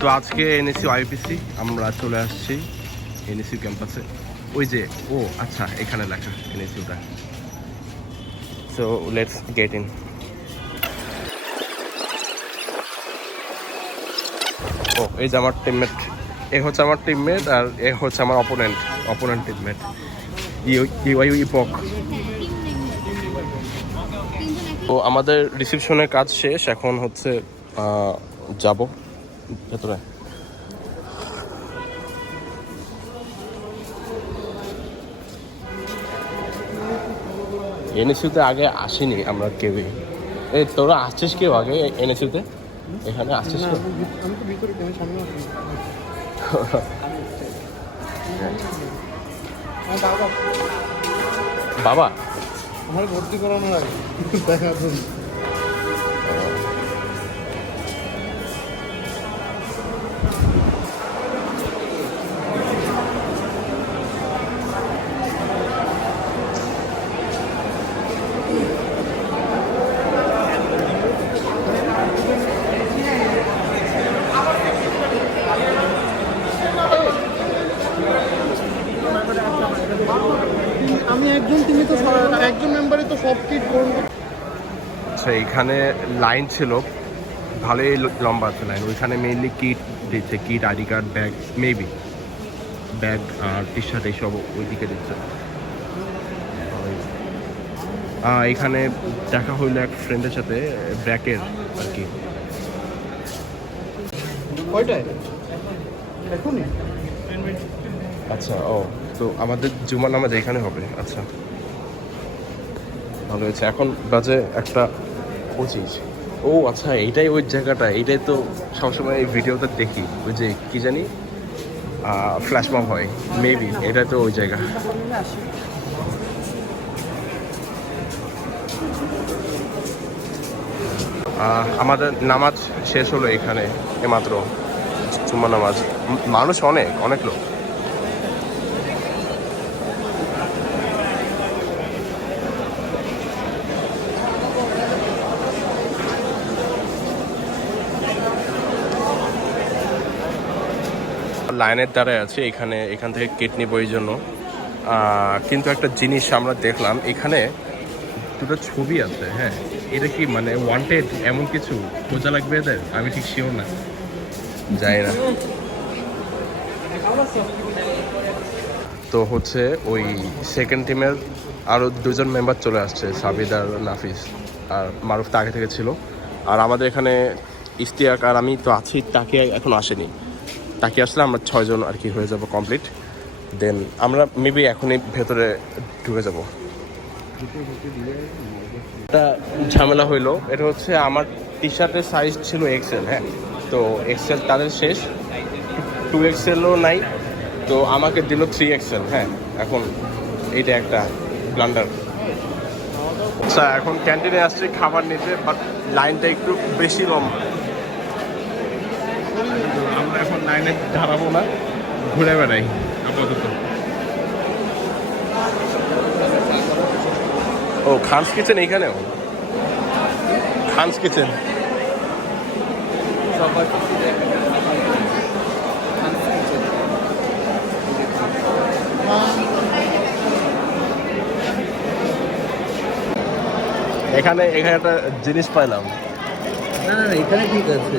তো আজকে NSU IPC আমরা চলে আসছি এনএসইউ ক্যাম্পাসে। ওই যে আচ্ছা এখানে লেখা এনএসইউটা। So let's get in. এই যে আমার টিমমেট, এ হচ্ছে আমার টিমমেট আর এ হচ্ছে আমার অপোনেন্ট টিমমেট ইপক। তো আমাদের রিসেপশনের কাজ শেষ, এখন হচ্ছে যাব ভেতরে। এনএসইউতে আগে আসিনি আমরা কেউই। এই তোরা আসছিস কেউ আগে এনএসইউতে? এখানে আসছিস কেউ? বাবা আমার ভর্তি করানোর আগে দেখা শুনি। আমি একজন, তুমি তো একজন মেম্বারে তো সব কিট করবো। আচ্ছা এখানে লাইন ছিল, ভালোই লম্বা আছে লাইন। ওইখানে মেইনলি কিট দিচ্ছে, kit, ID card, bag, maybe bag আর টি শার্ট এইসব ওইদিকে দিচ্ছে। এখানে দেখা হইলো এক ফ্রেন্ডের সাথে, ব্র্যাকের আর কি। কয়টায় এখনই? আচ্ছা তো আমাদের জুমার নামাজ এখানে হবে। আচ্ছা ভালো হয়েছে। এখন বাজে 1:25। আচ্ছা এইটাই ওই জায়গাটা, এইটাই তো সবসময় এই ভিডিওতে দেখি, ওই যে কি জানি ফ্ল্যাশ মব হয়, মেবি এটা তো ওই জায়গা। আমাদের নামাজ শেষ হলো এখানে এমাত্র, জুম্মার নামাজ। মানুষ অনেক লোক। লাইনের দ্বারাই আছে এখান থেকে কিট নিব এই জন্য। কিন্তু একটা জিনিস আমরা দেখলাম, এখানে দুটো ছবি আছে। হ্যাঁ, এটা কি মানে ওয়ান্টেড এমন কিছু খোঁজা লাগবে এদের? আমি ঠিক শিওর না, যাই না। তো হচ্ছে ওই সেকেন্ড টিমের আরও 2জন মেম্বার চলে আসছে, সাবিদ আর নাফিস। আর মারুফ তো আগে থেকে ছিল। আর আমাদের এখানে ইশতিয়াক আর আমি তো আছি, তাকে এখন আসেনি। তাকে আসলে আমরা 6 জন আর কি হয়ে যাব কমপ্লিট। দেন আমরা মেবি এখনই ভেতরে ঢুকে যাব। একটা ঝামেলা হইলো, এটা হচ্ছে আমার টি শার্টের সাইজ ছিল এক্সেল। হ্যাঁ, তো এক্সেল তাদের শেষ, 2XLও নাই, তো আমাকে দিল 3XL। হ্যাঁ, এখন এইটা একটা ব্লান্ডার। আচ্ছা এখন ক্যান্টিনে আসছি খাবার নিতে, বাট লাইনটা একটু বেশি লম্বা। আমরা এখন লাইনে দাঁড়াবো না, ঘুরে বেড়াই আপাতত। খানস কিচেন এইখানেও, খানস কিচেন। এখানে একটা জিনিস পাইলাম। না এখানে ঠিক আছে,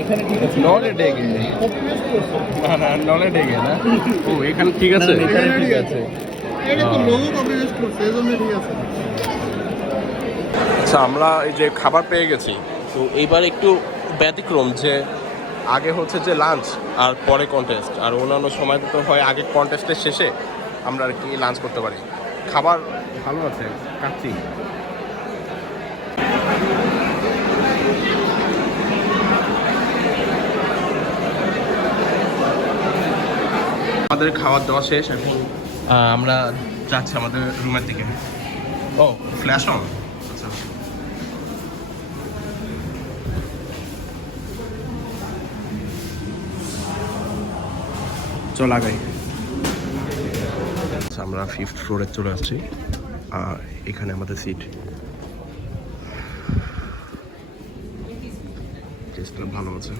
এখানে ঠিক আছে। নলে ডেগে না নলে ডেগে না। এখানে ঠিক আছে, এখানে ঠিক আছে। এটা তো লোগো কপি পেস্ট করছে, এজন্য ঠিক আছে। আচ্ছা আমরা এই যে খাবার পেয়ে গেছি, তো এইবার একটু ব্যতিক্রম যে আগে হচ্ছে যে লাঞ্চ আর পরে কন্টেস্ট, আর অন্যান্য সময় তো হয় আগে কন্টেস্টের শেষে আমরা আর কি লাঞ্চ করতে পারি। খাবার ভালো আছে, কাচ্চি। আমাদের খাওয়ার দাওয়া শেষ, এখন আমরা যাচ্ছি আমাদের রুমের দিকে। Flash on. আচ্ছা চল আগাই। আচ্ছা আমরা 5th ফ্লোরে চলে আসছি, আর এখানে আমাদের সিট। টেস্টটা ভালো আছে।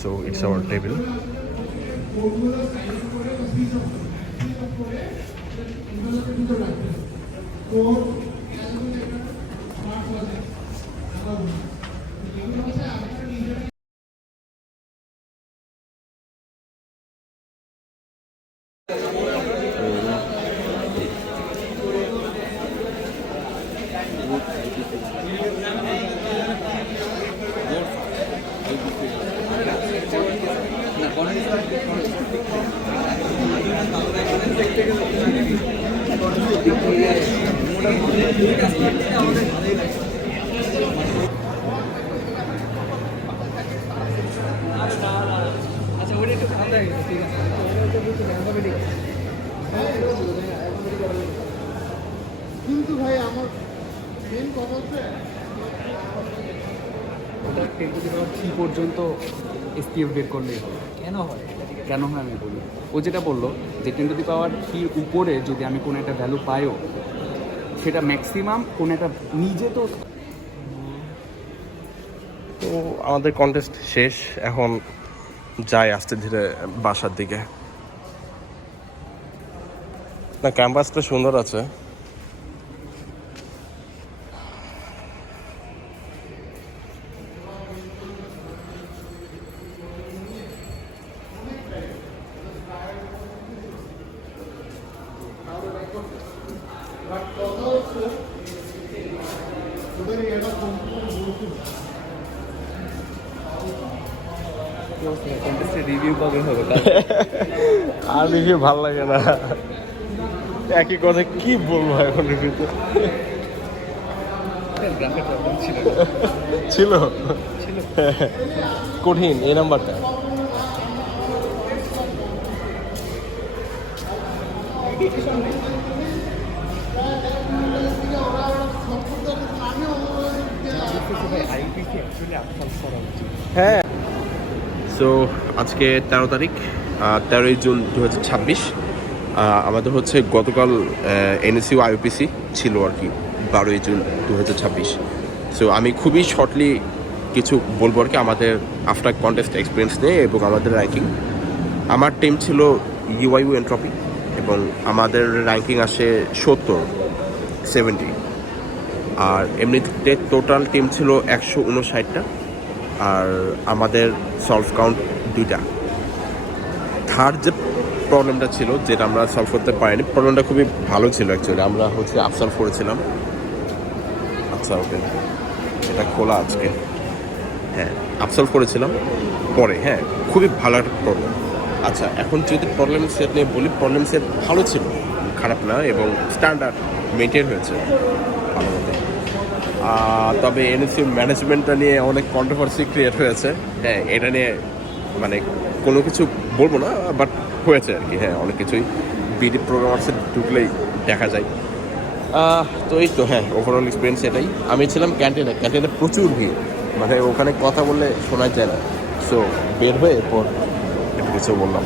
So it's hour table. কিন্তু ভাই আমার মেন কথা হচ্ছে ওটা 10 to the power 3 পর্যন্ত এসটিএফ বের করলেই হবে। কেন হয় আমি বলি, ও যেটা বললো যে 10 to the power 3 উপরে যদি আমি কোনো একটা ভ্যালু পাইও, সেটা ম্যাক্সিমাম কোনো একটা নিজে তো। তো আমাদের কন্টেস্ট শেষ, এখন যাই আস্তে ধীরে বাসার দিকে। না, ক্যাম্পাসটা সুন্দর আছে। রিভিউ কবে হবে? আর রিভিউ ভাল লাগে না, একই কথা কি বলবো এখন রিভিউতে। ছিল কঠিন এই নাম্বারটা। হ্যাঁ, সো আজকে 13 তারিখ, 13ই জুন 2026। আমাদের হচ্ছে গতকাল এনএসইউ আইইউপিসি ছিল আর কি, 12ই জুন 2026। সো আমি খুবই শর্টলি কিছু বলবো আর কি আমাদের আফটার কন্টেস্ট এক্সপিরিয়েন্স নিয়ে এবং আমাদের র্যাঙ্কিং। আমার টিম ছিল ইউআইইউ এন্ট্রপি এবং আমাদের র্যাঙ্কিং আসে 70। আর এমনিতে টোটাল টিম ছিল 159টা, আর আমাদের সলভ কাউন্ট 2টা। থার্ড যে প্রবলেমটা ছিল যেটা আমরা সলভ করতে পারিনি, প্রবলেমটা খুবই ভালো ছিল অ্যাকচুয়ালি। আমরা হচ্ছে আপসলভ করেছিলাম। আচ্ছা, ওকে, এটা খোলা আজকে। হ্যাঁ, আপসলভ করেছিলাম পরে। হ্যাঁ, খুবই ভালো একটা প্রবলেম। আচ্ছা, এখন যদি প্রবলেম সেট নিয়ে বলি, প্রবলেম সেট ভালো ছিল, খারাপ না, এবং স্ট্যান্ডার্ড মেনটেন হয়েছে ভালো মতো। তবে এনএসইউ ম্যানেজমেন্টটা নিয়ে অনেক কন্ট্রোভার্সি ক্রিয়েট হয়েছে। হ্যাঁ, এটা নিয়ে মানে কোনো কিছু বলবো না, বাট হয়েছে আর কি। হ্যাঁ, অনেক কিছুই বিডি প্রোগ্রামার্সে ঢুকলেই দেখা যায়। তো এই তো, হ্যাঁ, ওভারঅল এক্সপিরিয়েন্স এটাই। আমি ছিলাম ক্যান্টিনে প্রচুর ভিড়, মানে ওখানে কথা বললে শোনা যায় না। সো বের হয়ে এরপর একটু কিছু বললাম।